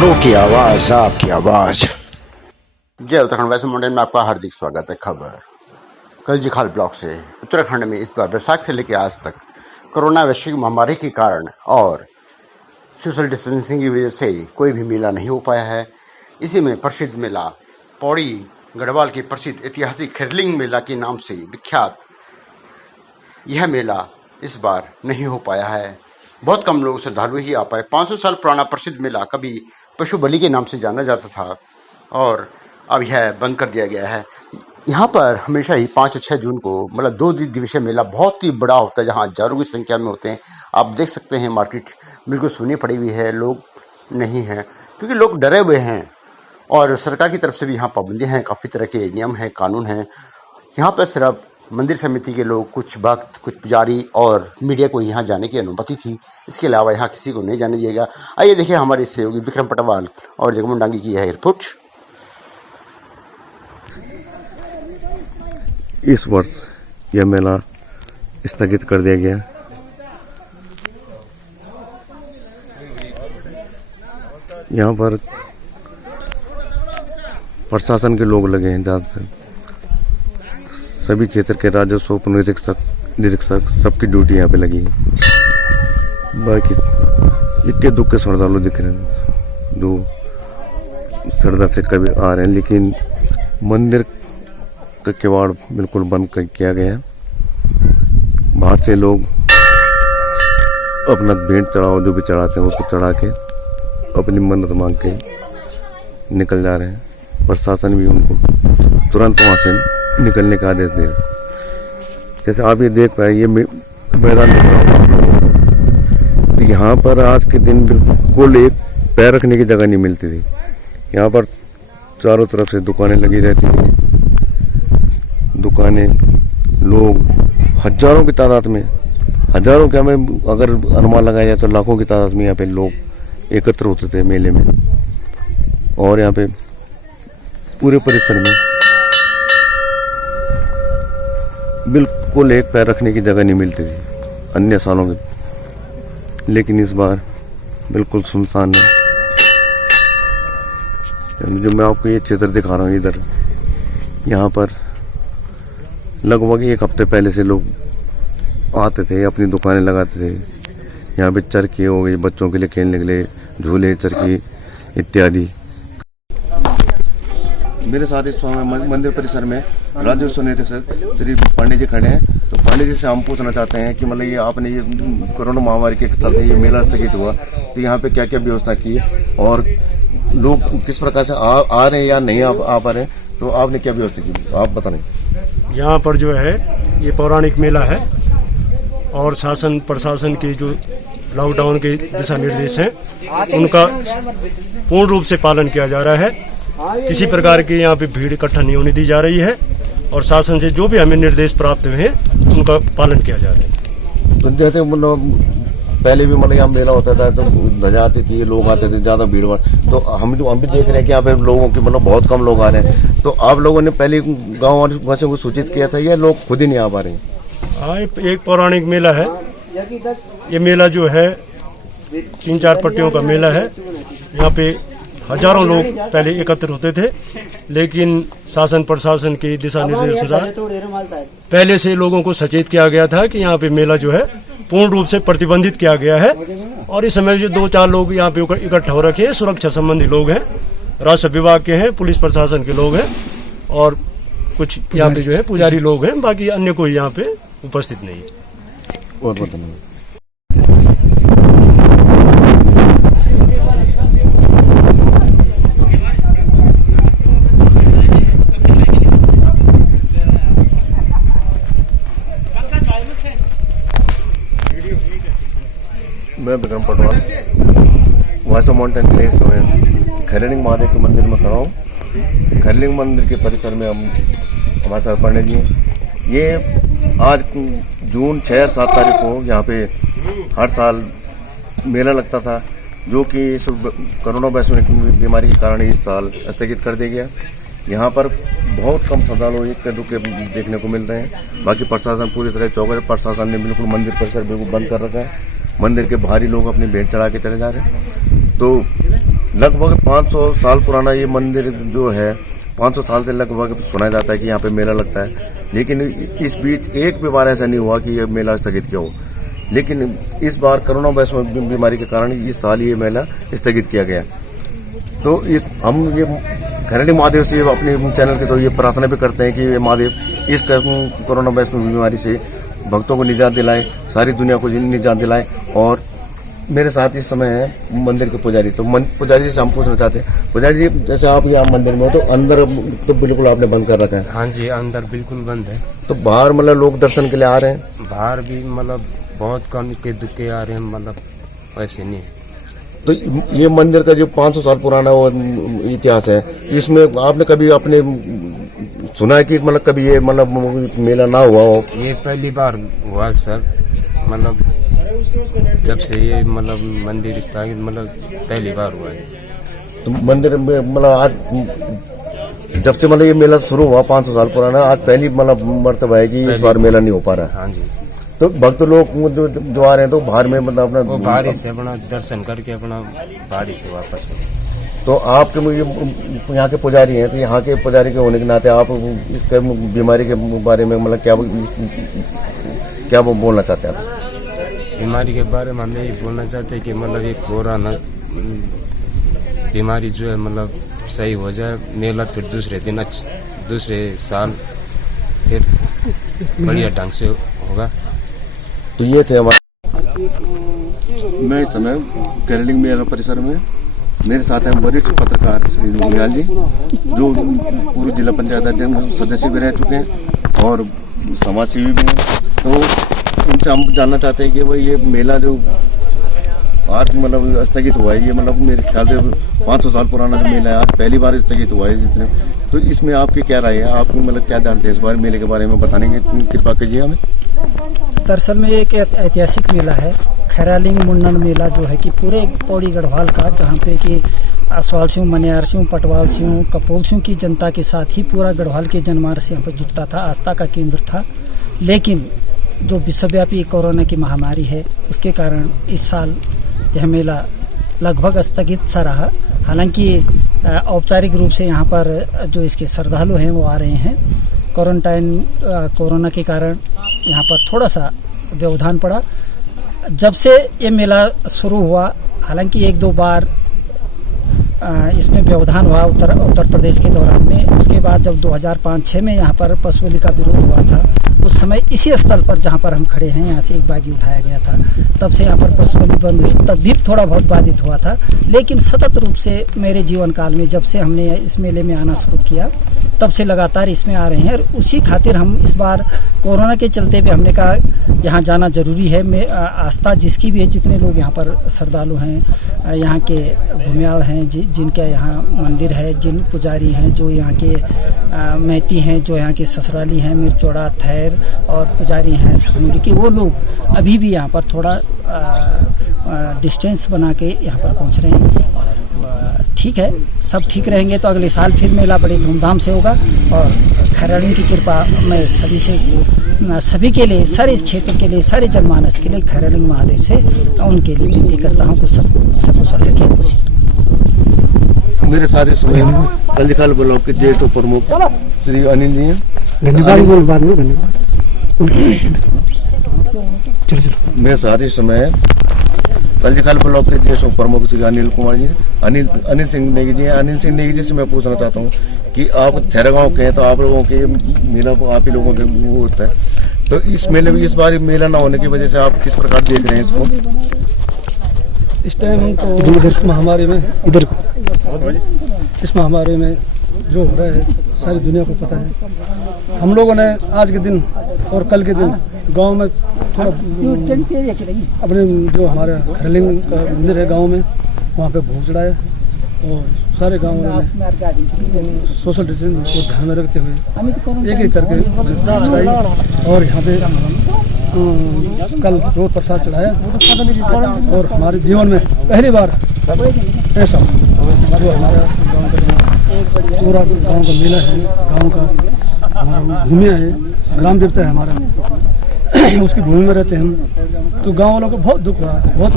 खबरों की आवाज, आपकी आवाज। जय उत्तराखंड वैसे माउंटेन में आपका हार्दिक स्वागत है। खबर कलजीखाल ब्लॉक से। उत्तराखंड में इस बार बैसाख से लेकर आज तक कोरोना वैश्विक महामारी के कारण और सोशल डिस्टेंसिंग की वजह से कोई भी मेला नहीं हो पाया है। इसी में प्रसिद्ध मेला पौड़ी गढ़वाल के प्रसिद्ध ऐतिहासिक खिरलिंग मेला के नाम से विख्यात यह मेला इस बार नहीं हो पाया है। बहुत कम लोग श्रद्धालु ही आ पाए। 500 साल पुराना प्रसिद्ध मेला कभी पशु बलि के नाम से जाना जाता था और अब यह बंद कर दिया गया है। यहाँ पर हमेशा ही 5 और 6 जून को मतलब 2 दिवसीय मेला बहुत ही बड़ा होता है, जहाँ हजारों की संख्या में होते हैं। आप देख सकते हैं मार्केट बिल्कुल सूनी पड़ी हुई है, लोग नहीं हैं क्योंकि लोग डरे हुए हैं और सरकार की तरफ से भी यहाँ पाबंदियाँ हैं, काफ़ी तरह के नियम हैं, कानून हैं। यहाँ पर सिर्फ मंदिर समिति के लोग, कुछ भक्त, कुछ पुजारी और मीडिया को यहाँ जाने की अनुमति थी। इसके अलावा यहाँ किसी को नहीं जाने दिएगा। आइए देखिए हमारे सहयोगी विक्रम पटवाल और जगमोहन डांगी की यह रिपोर्ट। इस वर्ष यह मेला स्थगित कर दिया गया। यहाँ पर प्रशासन के लोग लगे हैं ज़्यादातर। सभी क्षेत्र के राजस्व उप निरीक्षक सबकी ड्यूटी यहाँ पे लगी है। बाकी इक्के दुक्के श्रद्धालु दिख रहे हैं जो श्रद्धा से कभी आ रहे हैं, लेकिन मंदिर का किवाड़ बिल्कुल बंद किया गया है। बाहर से लोग अपना भेंट चढ़ाओ जो भी चढ़ाते हैं उसको चढ़ा के अपनी मन्नत मांग के निकल जा रहे हैं। प्रशासन भी उनको तुरंत वहाँ से निकलने का आदेश दिया। जैसे आप ये देख पाए, ये मैदान दिख रहा होगा, तो यहाँ पर आज के दिन बिल्कुल एक पैर रखने की जगह नहीं मिलती थी। यहाँ पर चारों तरफ से दुकानें लगी रहती थी। दुकानें, लोग हजारों की तादाद में, हजारों क्या में अगर अनुमान लगाया जाए तो लाखों की तादाद में यहाँ पे लोग एकत्र होते थे मेले में। और यहाँ पे पूरे परिसर में बिल्कुल एक पैर रखने की जगह नहीं मिलती थी अन्य सालों में, लेकिन इस बार बिल्कुल सुनसान है। जो मैं आपको ये क्षेत्र दिखा रहा हूँ इधर, यहाँ पर लगभग 1 हफ्ते पहले से लोग आते थे, अपनी दुकानें लगाते थे। यहाँ पे चरखी हो गई, बच्चों के लिए खेलने के लिए झूले, चरखी इत्यादि। मेरे साथ इस मंदिर परिसर में राजस्व निरीक्षक श्री पांडे जी खड़े हैं। तो पांडे जी से हम पूछना चाहते हैं कि मतलब ये आपने ये कोरोना महामारी के चलते ये मेला स्थगित हुआ, तो यहाँ पे क्या क्या व्यवस्था की और लोग किस प्रकार से आ रहे हैं या नहीं आ पा रहे हैं, तो आपने क्या व्यवस्था की, आप बता रहे। यहाँ पर जो है ये पौराणिक मेला है और शासन प्रशासन के जो लॉकडाउन के दिशा निर्देश हैं उनका पूर्ण रूप से पालन किया जा रहा है। किसी प्रकार की यहाँ पे भीड़ इकट्ठा नहीं होने दी जा रही है और शासन से जो भी हमें निर्देश प्राप्त हुए हैं उनका पालन किया जा रहा है। तो जैसे मतलब पहले भी मतलब यहाँ मेला होता था तो ध्वजा आती थी, लोग आते थे, ज्यादा भीड़ भाड़, तो हम भी देख रहे हैं कि यहाँ पे लोगों की मतलब बहुत कम लोग आ रहे हैं। तो आप लोगों ने पहले गाँव वासियों को सूचित किया था या लोग खुद ही नहीं आ पा रहे हैं? हाँ, एक पौराणिक मेला है। ये मेला जो है 3-4 पट्टियों का मेला है। यहाँ पे हजारों लोग पहले एकत्र होते थे, लेकिन शासन प्रशासन के दिशा निर्देश पहले से लोगों को सचेत किया गया था कि यहाँ पे मेला जो है पूर्ण रूप से प्रतिबंधित किया गया है। और इस समय जो 2-4 लोग यहाँ पे इकट्ठा हो रखे हैं, सुरक्षा संबंधी लोग हैं, राजस्व विभाग के हैं, पुलिस प्रशासन के लोग हैं और कुछ यहाँ पे जो है पुजारी लोग हैं। बाकी अन्य कोई यहाँ पे उपस्थित नहीं है। और बताइए। मैं Vikram Patwal voice of mountain place में खिरलिंग महादेव के मंदिर में खड़ा हूँ। खिरलिंग मंदिर के परिसर में हम हमारे साथ पंडित जी हैं। ये आज जून 6 और 7 तारीख को यहाँ पे हर साल मेला लगता था, जो कि इस कोरोना वैश्विक बीमारी के कारण इस साल स्थगित कर दिया गया। यहाँ पर बहुत कम श्रद्धालु इक्के दुक्के देखने को मिल रहे हैं। बाकी प्रशासन पूरी तरह चौकस, प्रशासन ने बिल्कुल मंदिर परिसर बिल्कुल बंद कर रखा है। मंदिर के बाहरी लोग अपनी भेंट चढ़ा के चले जा रहे हैं। तो लगभग 500 साल पुराना ये मंदिर जो है, 500 साल से लगभग सुना जाता है कि यहाँ पे मेला लगता है। लेकिन इस बीच एक भी बार ऐसा नहीं हुआ कि ये मेला स्थगित किया हो। लेकिन इस बार कोरोना वायरस बीमारी के कारण इस साल ये मेला स्थगित किया गया। तो हम ये खैराली महादेव से अपने चैनल के थ्रू ये प्रार्थना भी करते हैं कि ये महादेव इस कोरोना वायरस बीमारी से भक्तों को निजात दिलाए, सारी दुनिया को निजात दिलाए। और मेरे साथ इस समय है मंदिर के पुजारी। तो पुजारी जी से हम पूछना चाहते हैं, पुजारी जी जैसे आप यहाँ मंदिर में हो तो अंदर तो बिल्कुल आपने बंद कर रखा है? हाँ जी, अंदर बिल्कुल बंद है। तो बाहर मतलब लोग दर्शन के लिए आ रहे हैं? बाहर भी मतलब बहुत कम के दुखे आ रहे हैं, मतलब ऐसे नहीं। तो ये मंदिर का जो 500 साल पुराना वो इतिहास है, इसमें आपने कभी अपने सुना है कि मतलब कभी ये मतलब मेला ना हुआ हो? ये पहली बार हुआ सर, मतलब जब से ये मतलब मंदिर स्थापित मतलब पहली बार हुआ है। तो मंदिर में मतलब आज जब से मतलब ये मेला शुरू हुआ 500 साल पुराना, आज पहली मतलब मर्तबा है कि इस बार मेला नहीं हो पा रहा है। हाँ जी। तो भक्त लोग जो आ रहे हैं तो बाहर में मतलब अपना वो बाहर से अपना दर्शन करके अपना बाहर से वापस। तो आपके यहाँ के पुजारी हैं, तो यहाँ के पुजारी के होने के नाते आप इस बीमारी के बारे में मतलब क्या बोलना चाहते हैं आप? बीमारी के बारे में हम यही बोलना चाहते हैं कि मतलब ये कोरोना बीमारी जो है मतलब सही हो जाए, मेला फिर दूसरे साल फिर बढ़िया ढंग से होगा। तो ये थे हमारे, मैं इस समय खैराली मेला परिसर में, मेरे साथ हैं वरिष्ठ पत्रकार श्री निहाल जी, जो पूर्व जिला पंचायत अध्यक्ष सदस्य भी रह चुके हैं और समाज सेवी भी हैं। तो उनसे हम जानना चाहते हैं कि भाई ये मेला जो आज मतलब स्थगित हुआ है, ये मतलब मेरे ख्याल से 500 साल पुराना जो मेला है, आज पहली बार स्थगित हुआ है जितने, तो इसमें आपकी क्या राय है? आप मतलब क्या जानते हैं इस बार मेले के बारे में, बताने की कृपा कीजिए हमें। दरअसल में एक ऐतिहासिक मेला है खैराली मुंडन मेला, जो है कि पूरे पौड़ी गढ़वाल का, जहाँ पे कि स्वालसियों, मनियारसियों, पटवालसियों, कपोलसियों की जनता के साथ ही पूरा गढ़वाल के जनमानस यहाँ पर जुटता था, आस्था का केंद्र था। लेकिन जो विश्वव्यापी कोरोना की महामारी है उसके कारण इस साल यह मेला लगभग स्थगित सा रहा। हालांकि औपचारिक रूप से यहाँ पर जो इसके श्रद्धालु हैं वो आ रहे हैं। क्वारंटाइन कोरोना के कारण यहाँ पर थोड़ा सा व्यवधान पड़ा। जब से ये मेला शुरू हुआ, हालांकि एक दो बार इसमें व्यवधान हुआ उत्तर प्रदेश के दौरान में। उसके बाद जब 2005-06 में यहाँ पर पशु बलि का विरोध हुआ था, उस समय इसी स्थल पर जहाँ पर हम खड़े हैं, यहाँ से एक बागी उठाया गया था, तब से यहाँ पर पशु बलि बंद हुई। तब भी थोड़ा बहुत बाधित हुआ था, लेकिन सतत रूप से मेरे जीवन काल में जब से हमने इस मेले में आना शुरू किया, तब से लगातार इसमें आ रहे हैं। और उसी खातिर हम इस बार कोरोना के चलते हुए हमने कहा यहाँ जाना जरूरी है। आस्था जिसकी भी है, जितने लोग यहाँ पर श्रद्धालु हैं, यहाँ के भूमियाल हैं, जिनके यहाँ मंदिर है, जिन पुजारी हैं, जो यहाँ के मैती हैं, जो यहाँ के ससुराली हैं, मिर्चौड़ा, थैर और पुजारी हैं सखनूरी के, वो लोग अभी भी यहाँ पर थोड़ा डिस्टेंस बना के यहाँ पर पहुँच रहे हैं। ठीक है, सब ठीक रहेंगे तो अगले साल फिर मेला बड़े धूमधाम से होगा। और खैराली की कृपा मैं सभी के लिए, सारे क्षेत्र के लिए, सारे जनमानस के लिए खैराली महादेव से उनके लिए विनती करता हूँ कि सकुशल रखें, खुशी। मेरे सारे समय कल्जीखाल ब्लॉक के ज्येष्ठ प्रमुख श्री अनिल जी हैं। धन्यवाद। मेरे साथ इस समय कल्जीखाल ब्लॉक के ज्येष्ठ प्रमुख श्री अनिल कुमार जी, अनिल सिंह नेगी जी हैं। अनिल सिंह नेगी जी से मैं पूछना चाहता हूँ कि आप थेरा गाँव के हैं, तो आप लोगों के मेला आप ही लोगों के वो होता है, तो इस मेले में इस बार मेला ना होने की वजह से आप किस प्रकार देख रहे हैं इसको? इस टाइम तो इस महामारी में इस महामारी में जो हो रहा है सारी दुनिया को पता है। हम लोगों ने आज के दिन और कल के दिन गांव में थोड़ा अपने जो हमारे खैराली का मंदिर है गांव में, वहाँ पे भोग चढ़ाया और सारे गाँव में सोशल डिस्टेंस को ध्यान में रखते हुए एक एक करके चढ़ाई। और यहाँ पे कल रोज प्रसाद चढ़ाया। और हमारे जीवन में पहली बार ऐसा जो हमारा पूरा गांव का मेला है, गांव का हमारा भूमिया है, ग्राम देवता है हमारा, उसकी भूमि में रहते हैं हम। तो गांव वालों को बहुत दुख हुआ, बहुत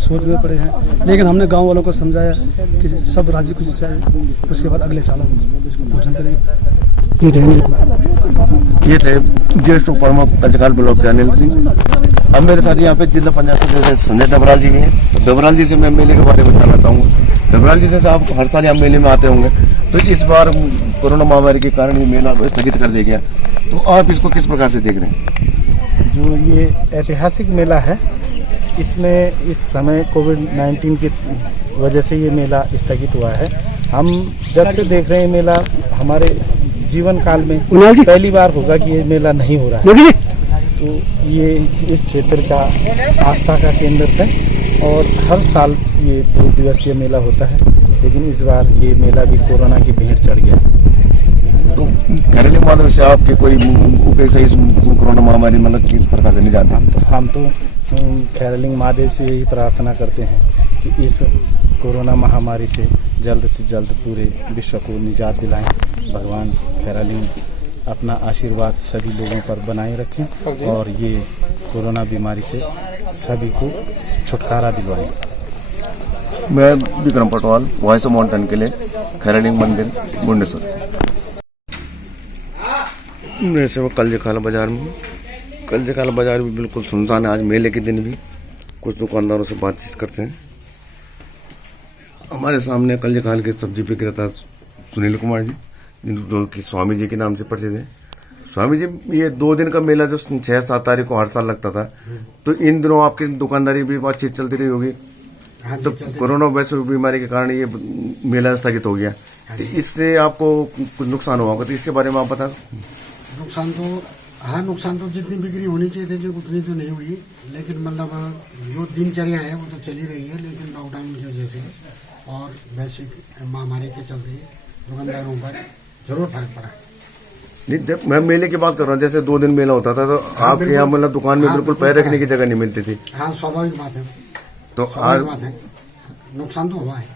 सोच में पड़े हैं। लेकिन हमने गांव वालों को समझाया कि सब राज्य खुशी चाहिए, उसके बाद अगले साल हम इसको पूजन करेंगे। ये थे ज्येष्ठ उप प्रमुख कल्चकाल ब्लॉक के अनिल सिंह। अब मेरे साथ यहाँ पे जिला पंचायत सदस्य संजय डबराल जी भी हैं। तो डबराल जी से मैं मेले के बारे में बताना चाहूँगा। डबराल जी से आप हर साल यहाँ मेले में आते होंगे, तो इस बार कोरोना महामारी के कारण ये मेला स्थगित कर दिया गया, तो आप इसको किस प्रकार से देख रहे हैं? जो ये ऐतिहासिक मेला है, इसमें इस समय कोविड-19 की वजह से ये मेला स्थगित हुआ है। हम जब से देख रहे हैं मेला, हमारे जीवन काल में पहली बार होगा कि ये मेला नहीं हो रहा है। तो ये इस क्षेत्र का आस्था का केंद्र है और हर साल ये 2 दिवसीय मेला होता है, लेकिन इस बार ये मेला भी कोरोना की भेंट चढ़ गया। तो घरेलू माध्यम से आपके कोई उपेक्षा इस कोरोना महामारी मतलब किस प्रकार से निजात? हम तो खैरलिंग महादेव से यही प्रार्थना करते हैं कि इस कोरोना महामारी से जल्द पूरे विश्व को निजात दिलाएं। भगवान खैरलिंग अपना आशीर्वाद सभी लोगों पर बनाए रखें और ये कोरोना बीमारी से सभी को छुटकारा दिलवाएं। मैं Vikram Patwal, voice of mountain के लिए, खैरलिंग मंदिर, मुंडेश्वर। वैसे वो कल्जीखाला बाजार में, कल्जीखाला बाजार भी बिल्कुल सुनसान है। आज मेले के दिन भी कुछ दुकानदारों से बातचीत करते हैं। हमारे सामने कल्जीखाल के सब्जी विक्रेता सुनील कुमार जी, जो कि स्वामी जी के नाम से परिचित है। स्वामी जी, ये 2 दिन का मेला जो 6-7 तारीख को हर साल लगता था, तो इन दिनों आपकी दुकानदारी भी अच्छी चलती रही होगी। तो कोरोना वैश्विक बीमारी के कारण ये मेला स्थगित हो गया, तो इससे आपको कुछ नुकसान हुआ होगा, तो इसके बारे में आप बता। नुकसान तो जितनी बिक्री होनी चाहिए थी उतनी तो नहीं हुई, लेकिन मतलब जो दिनचर्या है वो तो चली रही है, लेकिन लॉकडाउन की वजह से और वैश्विक महामारी के चलते दुकानदारों पर जरूर फर्क पड़ा। नहीं, मैं मेले की बात कर रहा हूँ। जैसे 2 दिन मेला होता था, तो आपके यहाँ मतलब दुकान में बिल्कुल पैर रखने की जगह नहीं मिलती थी। हाँ, स्वाभाविक बात है। तो स्वाभाविक बात है, नुकसान तो हुआ है।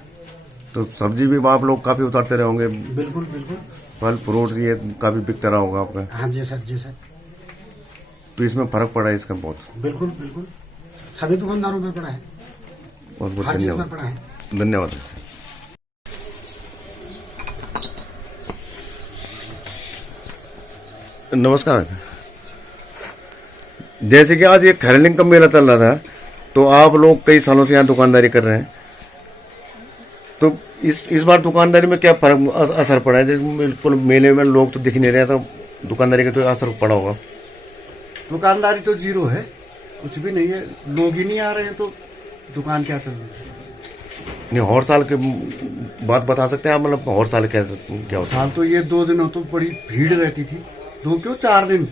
तो सब्जी भी आप लोग काफी उतारते रहे होंगे? बिल्कुल बिल्कुल। फल फ्रूट ये काफी बिकता रहा होगा आपका? हाँ जी सर, जी सर। तो इसमें फर्क पड़ा है इसका बहुत? बिल्कुल बिल्कुल, सभी दुकानदारों में पड़ा है, बहुत बहुत हर चीज धन्यवाद। पर पड़ा है। धन्यवाद। नमस्कार। जैसे कि आज ये खैरलिंग का मेला चल रहा था, तो आप लोग कई सालों से यहाँ दुकानदारी कर रहे हैं, तो इस बार दुकानदारी में क्या फर्क असर पड़ा है? बिल्कुल मेले में लोग तो दिख नहीं रहे, तो दुकानदारी का तो असर पड़ा होगा। दुकानदारी तो जीरो है, कुछ भी नहीं है, लोग ही नहीं आ रहे हैं, तो दुकान क्या चल रही है? नहीं, हर साल के बात बता सकते हैं आप, मतलब हर साल क्या होता? साल तो ये 2 दिनों तो बड़ी भीड़ रहती थी, 2 क्यों 4 दिन,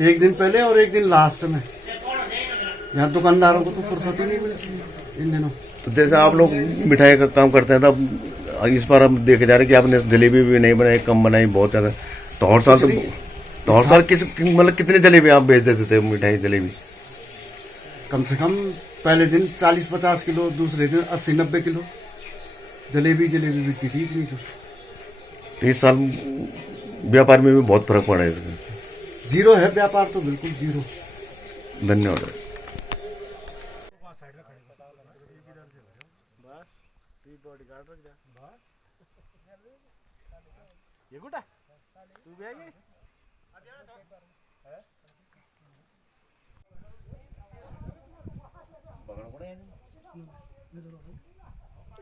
1 दिन पहले और 1 दिन लास्ट में। यहाँ दुकानदारों को तो फुर्सत ही नहीं मिलती इन दिनों। तो जैसे आप लोग मिठाई का काम करते हैं, तब इस बार हम देखे जा रहे हैं कि आपने जलेबी भी नहीं बनाई, कम बनाई बहुत ज्यादा। तो हर साल किस मतलब कितने जलेबी आप बेच देते थे, मिठाई जलेबी? कम से कम पहले दिन 40-50 किलो, दूसरे दिन 80-90 किलो जलेबी बिकती थी इतनी। तो इस साल व्यापार में भी बहुत फर्क पड़ा है इसका? जीरो है व्यापार तो, बिल्कुल जीरो। धन्यवाद।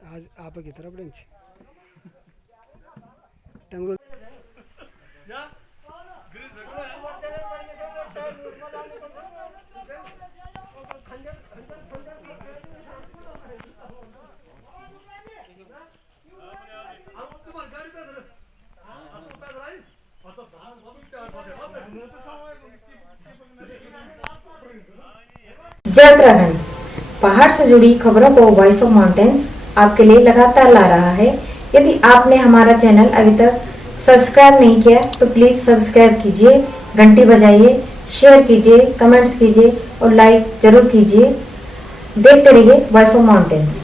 आज आप की तरफ जय उत्तराखंड। पहाड़ से जुड़ी खबरों को वॉइस ऑफ माउंटेन्स आपके लिए लगातार ला रहा है। यदि आपने हमारा चैनल अभी तक सब्सक्राइब नहीं किया तो प्लीज सब्सक्राइब कीजिए, घंटी बजाइए, शेयर कीजिए, कमेंट्स कीजिए और लाइक जरूर कीजिए। देखते रहिए वॉइस ऑफ माउंटेन्स।